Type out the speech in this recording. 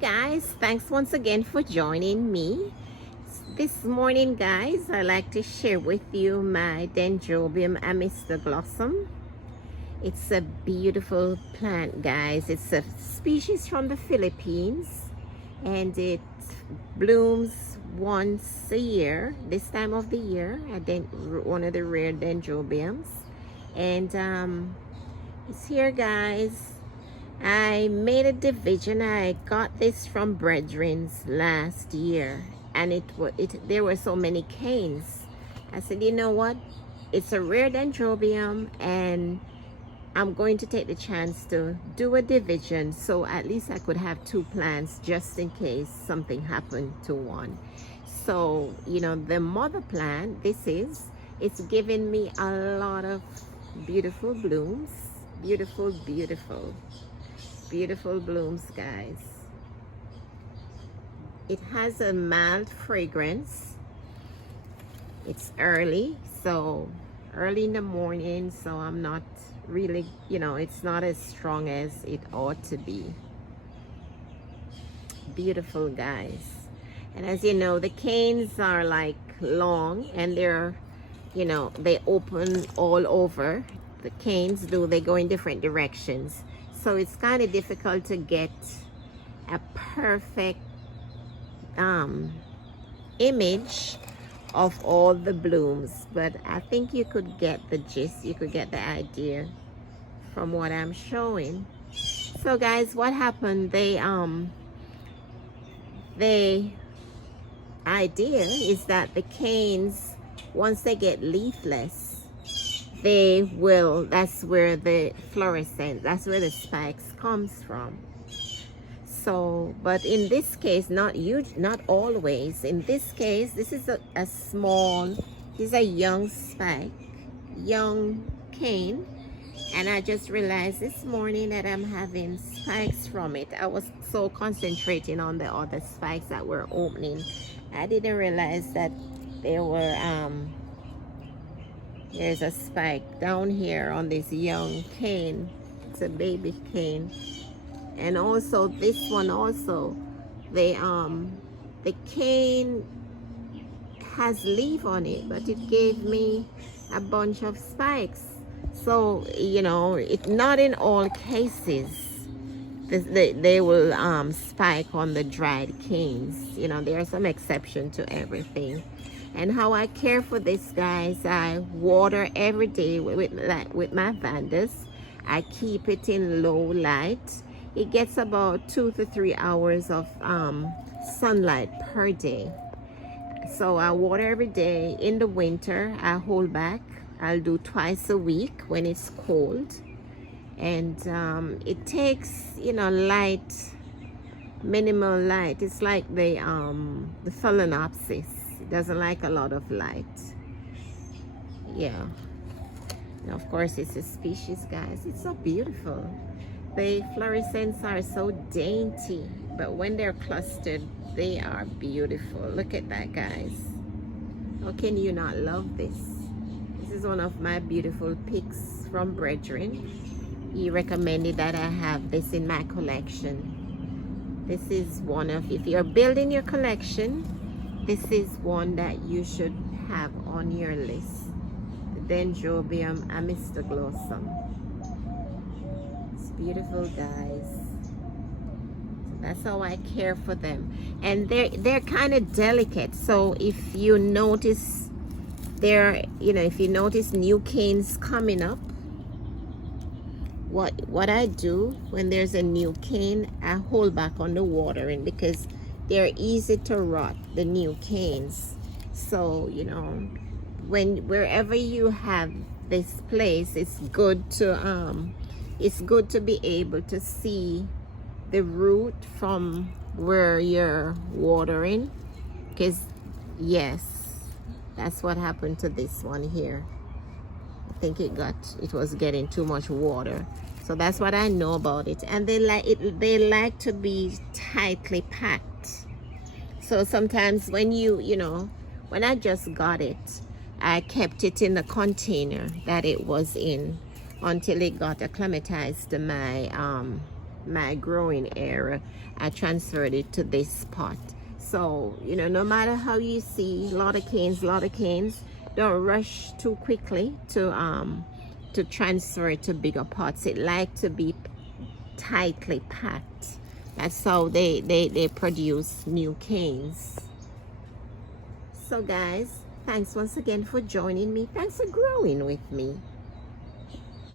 guys, thanks once again for joining me this morning. Guys, I'd like to share with you my Dendrobium amethystoglossum. It's a beautiful plant, guys. It's a species from the Philippines, and it blooms once a year, this time of the year. One of the rare dendrobiums, and it's here, guys. I made a division. I got this from Brethren's last year, and there were so many canes. I said, you know what? It's a rare dendrobium, and I'm going to take the chance to do a division, so at least I could have two plants just in case something happened to one. So, you know, the mother plant, it's given me a lot of beautiful blooms. Beautiful blooms, guys. It has a mild fragrance. It's early in the morning, so I'm not really, it's not as strong as it ought to be. Beautiful, guys. And as you know, the canes are like long, and they open all over. The canes they go in different directions, so it's kind of difficult to get a perfect image of all the blooms, but I think you could get the gist, you could get the idea from what I'm showing. So guys, what happened, the idea is that the canes, once they get leafless, that's where the fluorescence, that's where the spikes comes from. So, but in this case, not always. In this case, this is this is a young spike, young cane. And I just realized this morning that I'm having spikes from it. I was so concentrating on the other spikes that were opening. I didn't realize that there were, there's a spike down here on this young cane. It's a baby cane. And also this one also, the cane has leaf on it, but it gave me a bunch of spikes. So, not in all cases they will spike on the dried canes. There are some exceptions to everything. And how I care for this, guys, I water every day with my Vandas. I keep it in low light. It gets about 2 to 3 hours of sunlight per day. So I water every day. In the winter, I hold back. I'll do twice a week when it's cold. And it takes, light, minimal light. It's like the phalaenopsis. It doesn't like a lot of light. Yeah. And of course, it's a species, guys. It's so beautiful. The fluorescents are so dainty, but when they're clustered, they are beautiful. Look at that, guys. How can you not love this? This is one of my beautiful picks from Brethren. He recommended that I have this in my collection. This is one of, if you're building your collection, this is one that you should have on your list. The Dendrobium amethystoglossum. It's beautiful, guys. That's how I care for them. And they're kind of delicate. So if you notice if you notice new canes coming up, what I do when there's a new cane, I hold back on the watering because they're easy to rot, the new canes. So, wherever you have this place, it's good to be able to see the root from where you're watering, because yes, that's what happened to this one here. I think it was getting too much water. So that's what I know about it. And they like to be tightly packed. So sometimes when when I just got it, I kept it in the container that it was in until it got acclimatized to my my growing area, I transferred it to this pot. So, you know, no matter how you see, a lot of canes, don't rush too quickly to transfer it to bigger pots. It like to be tightly packed. That's how they produce new canes. So guys, thanks once again for joining me. Thanks for growing with me.